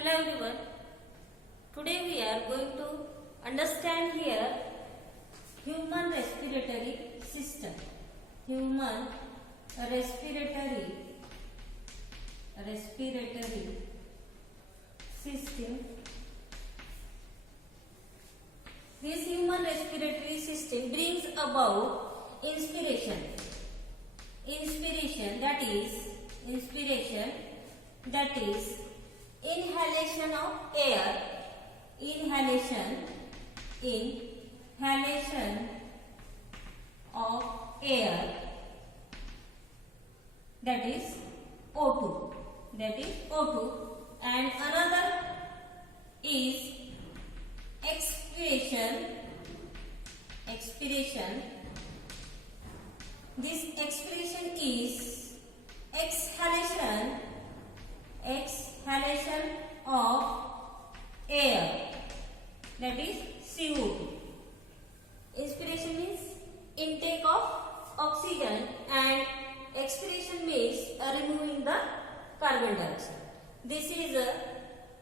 Hello everyone. Today we are going to understand here human respiratory system. Human respiratory system. This human respiratory system brings about inspiration. Inspiration that is inhalation of air, inhalation of air, that is O2, and another is expiration. This expiration is exhalation of air, that is CO2. Inspiration means intake of oxygen and expiration means removing the carbon dioxide. This is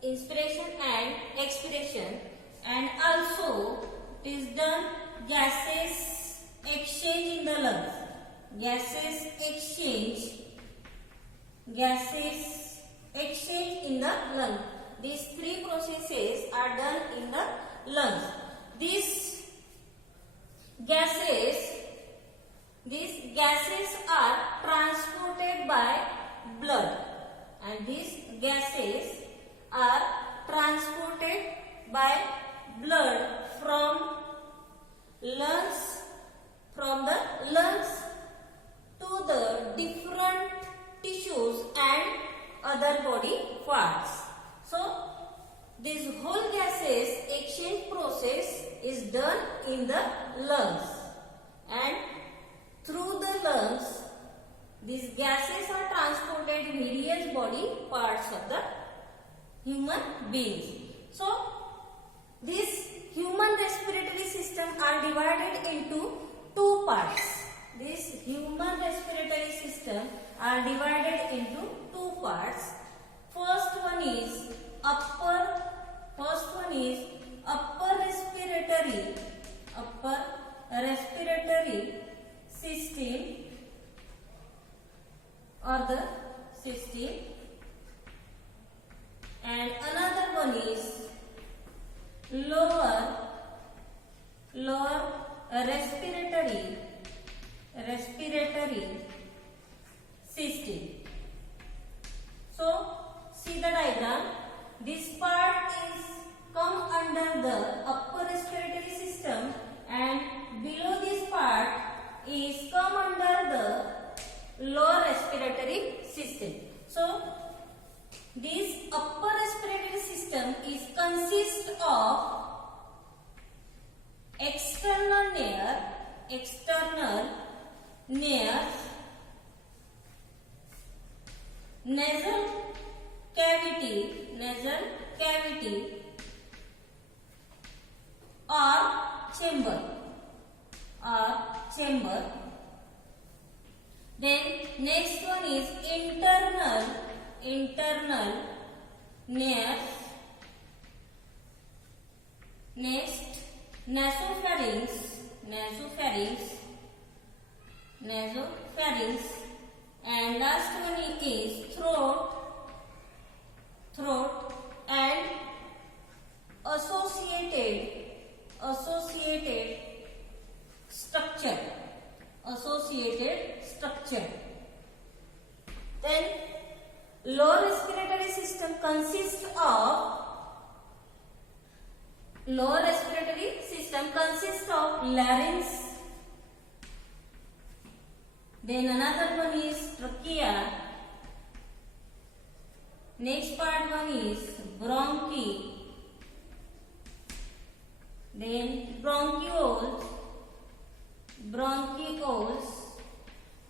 inspiration and expiration, and also it is done gases exchange in the lungs. Gases exchange in the lung. These three processes are done in the lungs. These gases are transported by blood, and these gases are transported by blood from the lungs to the different tissues and other body parts. So this whole gases exchange process is done in the lungs, and through the lungs these gases are transported in various body parts of the human beings. So these human respiratory system are divided into two parts. This human respiratory system are divided into two parts. First one is upper respiratory system or the system, and another one is lower respiratory system. So see the diagram. This part is come under the upper respiratory system, and below this part is come under the lower respiratory system. So this upper respiratory system is consist of external nares, nasal cavity or chamber. Then next one is internal nares. Next nasopharynx, and last one is throat and associated structure. Then lower respiratory system consists of larynx. Then another one is trachea. Next part one is bronchi. Then bronchioles,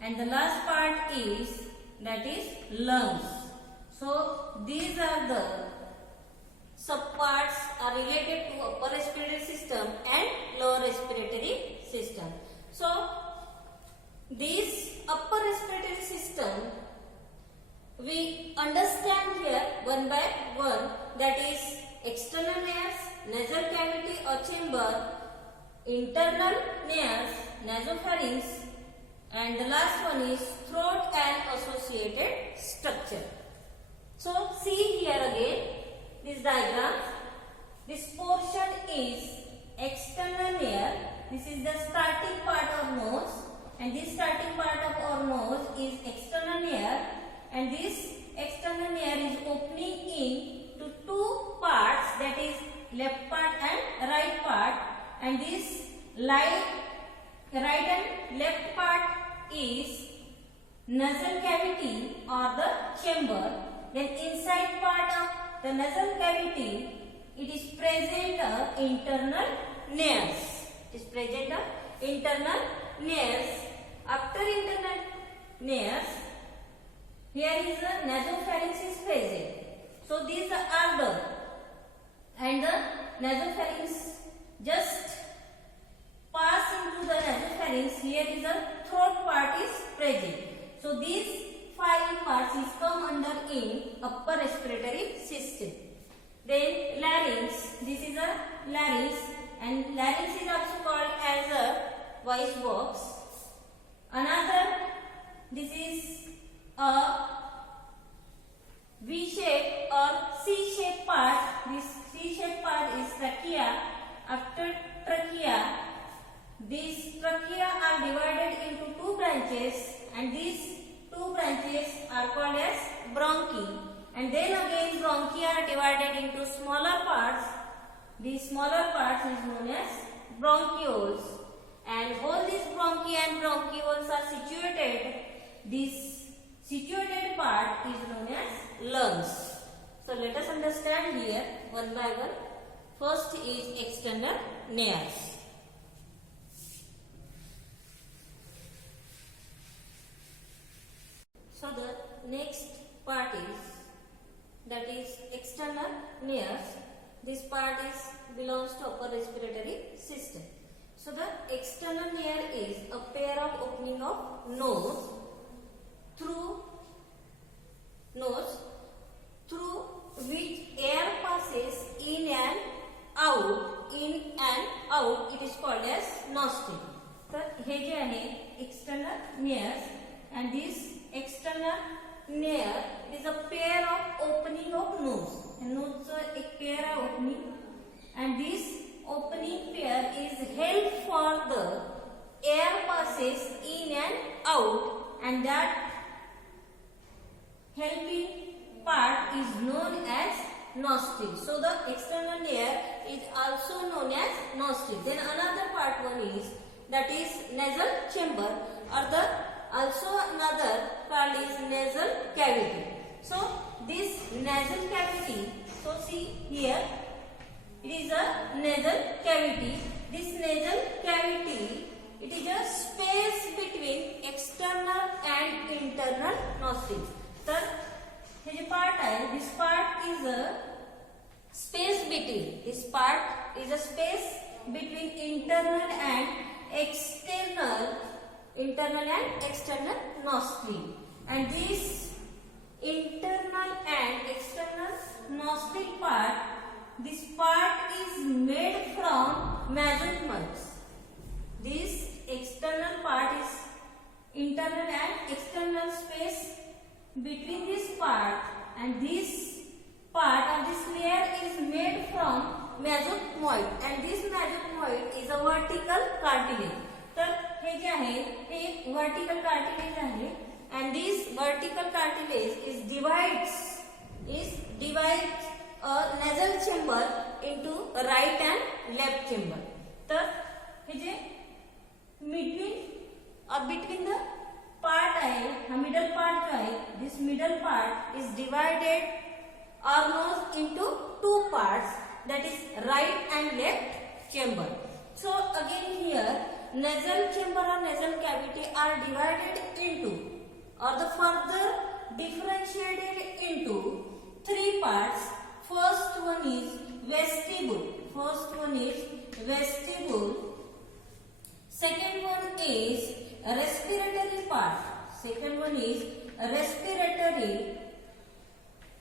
and the last part is lungs. So these are the subparts are related to upper respiratory system and lower respiratory system. So this upper respiratory system we understand here one by one, that is external nares, nasal cavity or chamber, internal nares, nasopharynx, and the last one is throat and associated structure. So see here again this diagram. This portion is external nares. This is the starting part of nose, and this starting part of our nose is external nares, and this external nares is opening in to two parts, that is left part and right part, and this right and left part is nasal cavity or the chamber. Then inside part of the nasal cavity, it is present internal nares. It is present internal nares. After internal nares, here is the nasopharynx is present. So these are the, and the nasopharynx just pass into the nasopharynx. Here is the throat part is present. So these five parts is come under in upper respiratory system. Then larynx. This is a larynx, and larynx is also called as a voice box. Another, this is a V-shaped or C-shaped part. This C-shaped part is trachea. After trachea, these trachea are divided into two branches, and these two branches are called as bronchi. And then again bronchi are divided into smaller parts. These smaller parts is known as bronchioles, and all these bronchi and bronchioles are situated. This situated part is known as lungs. So let us understand here one by one. First is external nares. So the next part is, that is external nares. This part is belongs to upper respiratory system. So the external nare is a pair of opening of nose through which air passes in and out. It is called as nostril. So हे जे आहे external nares, and this external nare is a pair of opening of nose. Nose चा एक pair आहे opening, and this opening pair is held for the air passes in and out, and that helping part is known as nostril. So the external nare is also known as nostril. Then another part one is, that is nasal chamber, or the also another called is nasal cavity. So this nasal cavity, so see here, it is a nasal cavity. This nasal cavity, it is a space between external and internal nostrils. So hey J part आहे, this part is a space between. This part is a space between internal and external nostril. And this internal and external nostril part, this part is made from mesonemoids. This external part is internal and external space between this part, and this part of this layer is made from mesonemoid, and this mesonemoid is a vertical cartilage. तर हे जे आहे हे एक vertical cartilage आहे, and this vertical cartilage is divides a nasal chamber into right and left chamber. तर हे जे between the part आहे, हा middle part जो आहे, this middle part is divided our nose into two parts, that is right and left chamber. So again here nasal chamber or nasal cavity are divided into, or the further differentiated into three parts. First one is vestibule. Second one is respiratory part.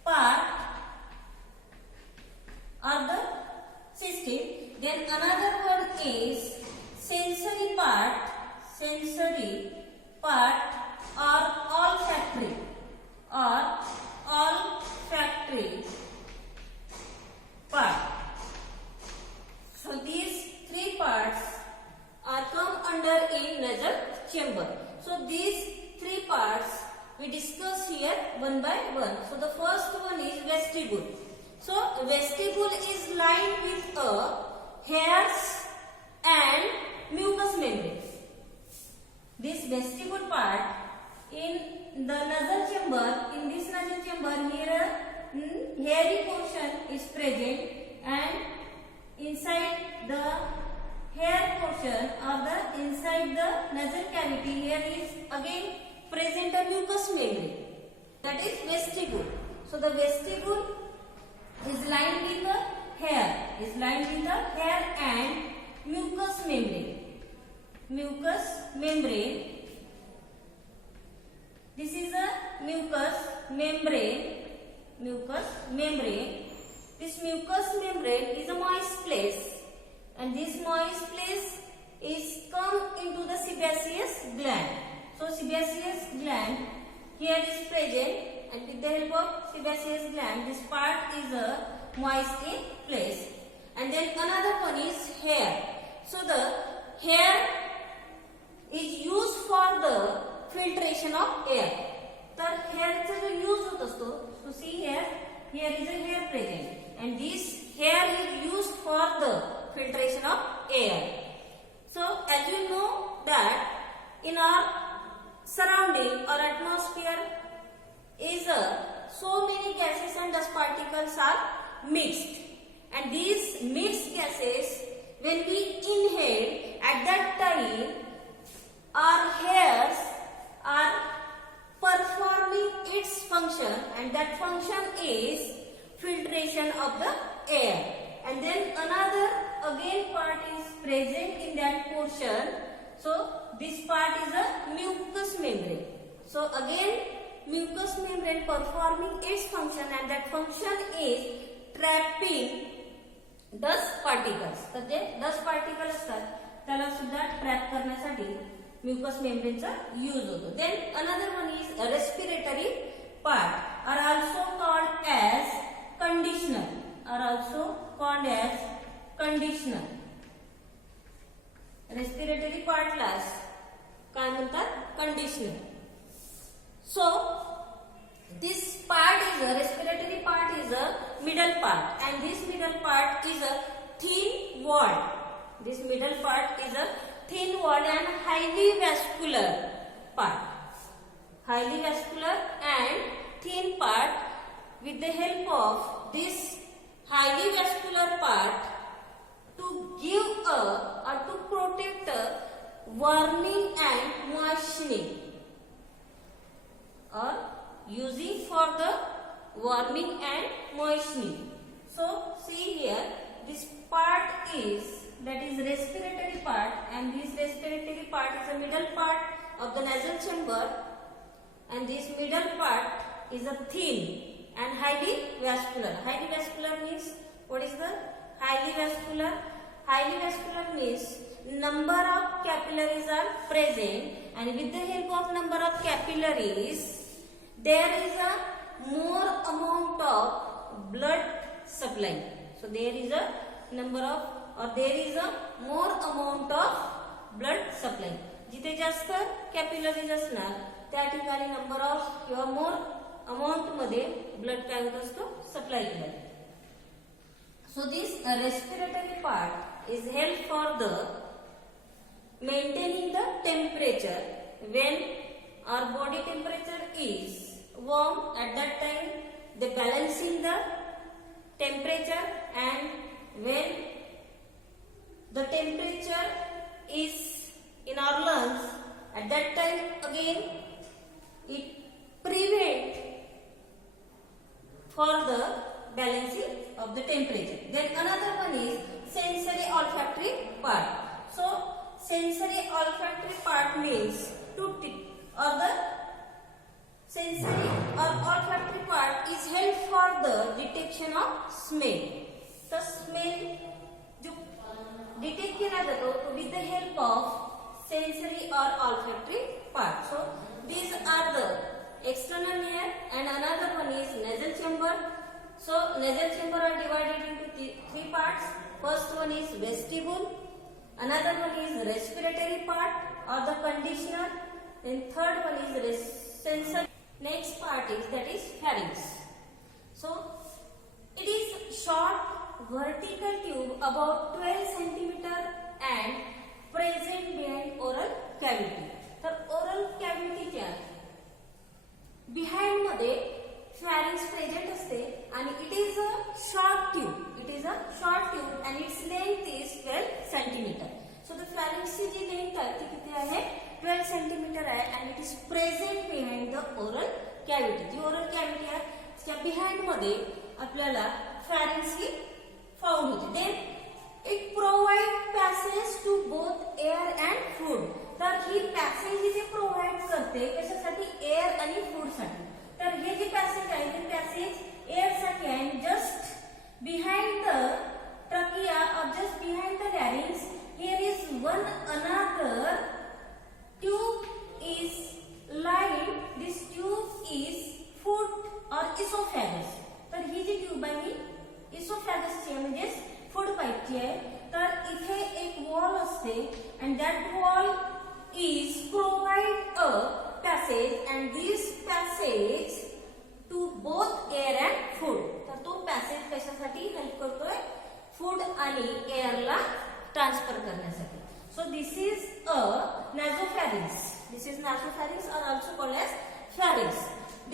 part of the system. Then another one is sensory part. Sensory part or olfactory part. So these three parts are come under in nasal chamber. So these three parts we discuss here one by one. So the first one is vestibule. So vestibule is lined with hairs and mucous membrane. This vestibule part in the nasal chamber, in this nasal chamber here hairy portion is present, and inside the hair portion or the inside the nasal cavity here is again present a mucous membrane, that is vestibule. So the vestibule is lined with the hair, and mucous membrane. This is a mucous membrane. This mucous membrane is a moist place, and this moist place is come into the sebaceous gland. So sebaceous gland here is present, and with the help of sebaceous gland this part is a moist place. And then another one is hair. So the hair is used for the filtration of air. तर hairचा जो use होत असतो, so see here is a hair present, and this hair is used for the filtration of air. So as you know that in our surrounding or atmosphere is so many gases and dust particles are mixed, and these mixed gases when we inhale, at that time our hairs are performing its function, and that function is filtration of the air. And then another again part is present in that portion. So this part is a mucous membrane. So again mucous membrane performing its function, and that function is trapping dust particles. तर जे dust particles असतात त्याला सुद्धा trap करण्यासाठी mucous membrane चा use होतो. Then another one is a respiratory part, are also called as conditioner. Respiratory part लाच काय म्हणतात, conditioner. So this part is a respiratory part is a middle part, and this middle part is a thin walled. This middle part is a thin walled and highly vascular part. Highly vascular and thin part. With the help of this highly vascular part to give or to protect warming and moistening, or using for the warming and moistening. So see here this part is, that is respiratory part, and this respiratory part is the middle part of the nasal chamber, and this middle part is a thin and highly vascular. Highly vascular means, what is the highly vascular? Highly vascular means number of capillaries are present, and with the help of number of capillaries there is a more amount of blood supply. So there is a number of, or there is a more amount of blood supply. जिथे जास्त capillaries असणार त्या ठिकाणी number of किंवा more amount मध्ये blood काय होत असतो, सप्लाय केला. So this respiratory part is help for the maintaining the temperature. When our body temperature is warm, at that time they balancing the temperature, and when the temperature is in our lungs, at that time again it prevent for the balancing of the temperature. Then another one is sensory olfactory part. So sensory olfactory part means or the sensory or olfactory part is help for the detection of smell. The smell जो detect केला जातो तो with the help of sensory or olfactory part. So these are the external ear and another one is nasal chamber. So nasal chamber are divided into three parts. First one is vestibule, another one is respiratory part or the conditioner, then third one is sensory. Next part is that is pharynx. So it is short vertical tube about 12 centimeter and present behind oral cavity. तर oral cavity च्या behind मध्ये pharynx present असते आणि it is a short tube. It is a short tube and its length is 12 centimeter. So the pharynx ची जी length आहे ती किती आहे 12 centimeter आहे and it is present behind the oral cavity. Ji oral cavity आहे त्या behind मध्ये आपल्याला pharynx ही found होते. Then it provide passage to both air and food. तर ही पॅसेज इथे प्रोव्हाइड करते कशासाठी एअर आणि फूड साठी. तर हे जे पॅसेज आहे ते पॅसेज एअर साठी आहे. Just behind the trachea or just behind the larynx here is one another tube is line. This tube is food or oesophagus. तर ही जी ट्यूब आहे ही इसोफॅगसची आहे म्हणजे फूड पाईपची आहे. तर इथे एक वॉल असते and that wall is provide a passage and this passage to both air and food. तर तो पॅसेज कशासाठी हेल्प करतोय फूड आणि एअरला ट्रान्सफर करण्यासाठी. So this is a nasopharynx. This is nasopharynx or also called as pharynx.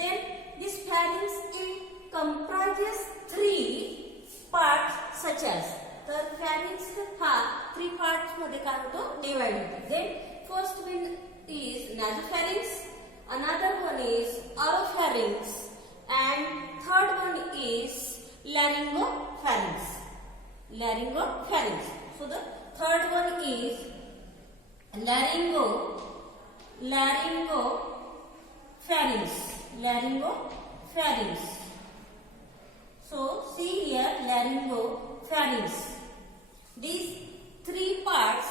Then this pharynx it comprises three parts such as. तर pharynx हा 3 parts मध्ये काय होतो डिवाइड होतो. Then first one is nasopharynx, another one is oropharynx and third one is laryngopharynx. Laryngopharynx. So the third one is laryngopharynx. So see here laryngopharynx. These 3 parts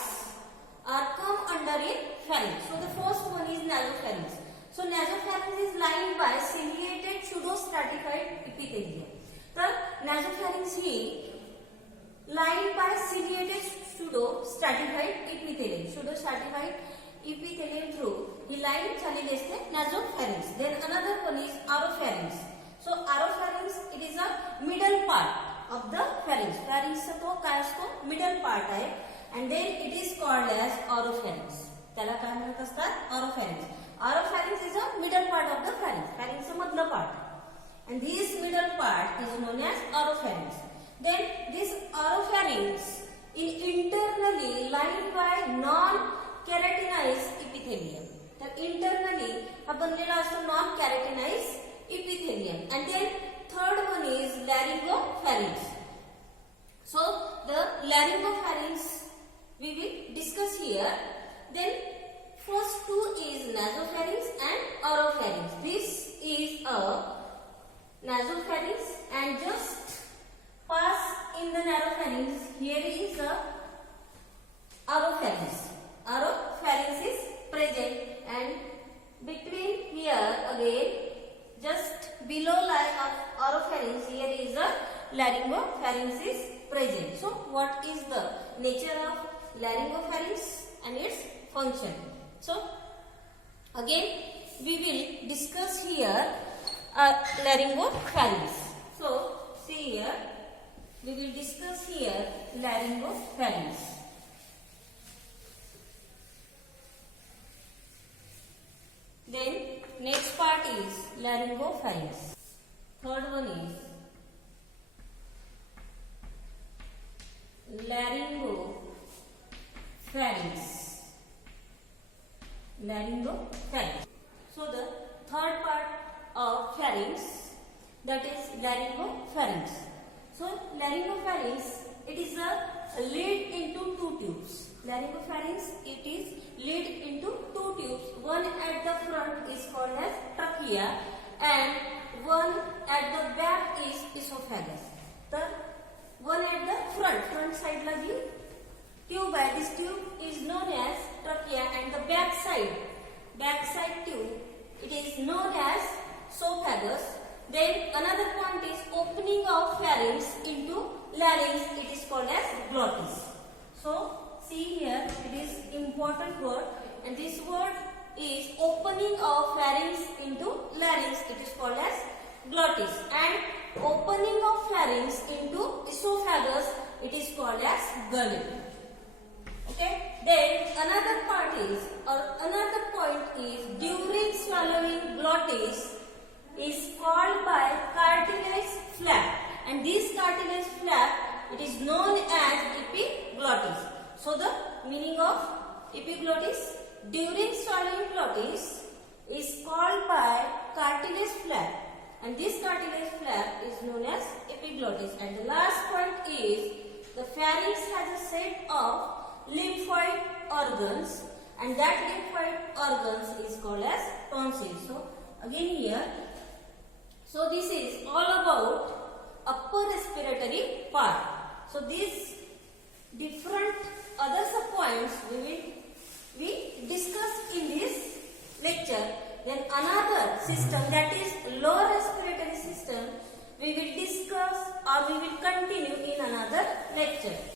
are come under a pharynx. So the first one is nasopharynx. So nasopharynx is lined by ciliated pseudostratified epithelium. तर nasopharynx he lined by ciliated pseudostratified epithelium. Pseudostratified epithelium through he line झालेली असते nasopharynx. Then another one is oropharynx. So oropharynx it is a middle part of the pharynx. Pharynx चा तो काय असतो middle part आहे. And then it is called as oropharynx. त्याला काय म्हणत असतात oropharynx. Oropharynx is a middle part of the pharynx. Pharynx चा मधला part. And this middle part is known as oropharynx. Then this oropharynx is internally lined by non-keratinized epithelium. तर internally हा बनलेला असतो non-keratinized epithelium. And then third one is laryngopharynx. So the laryngopharynx we will discuss here. Then first two is nasopharynx and oropharynx. This is a nasopharynx and just pass in the naropharynx. Here is a oropharynx. Oropharynx is present and between here again just below line of oropharynx here is a laryngopharynx is present. So what is the nature of laryngopharynx and its function? So again we will discuss here laryngopharynx. So see here we will discuss here laryngopharynx. Then next part is laryngopharynx. Third one is laryngopharynx. So the third part of pharynx that is laryngopharynx. So laryngopharynx it is a lead into 2 tubes. Laryngopharynx it is lead into 2 tubes. One at the front is called as trachea and one at the back is esophagus. The one at the front side La ji tube है. This tube is known as trachea, and the back side tube, it is known as esophagus. Then another point is opening of pharynx into larynx. It is called as glottis. So see here, it is important word, and this word is opening of pharynx into larynx. It is called as glottis, and opening of pharynx into esophagus, it is called as gullet. Okay. Then another point is during swallowing glottis is called by cartilage flap, and this cartilage flap, it is known as epiglottis. So the meaning of epiglottis, during swallowing glottis is called by cartilage flap, and this cartilage flap is known as epiglottis. And the last point is the pharynx has a set of lymphoid organs, and that lymphoid organs is called as tonsils. So again here, so this is all about upper respiratory part. So these different other subpoints we discuss in this lecture. Then another system, that is lower respiratory system, we will discuss or we will continue in another lecture.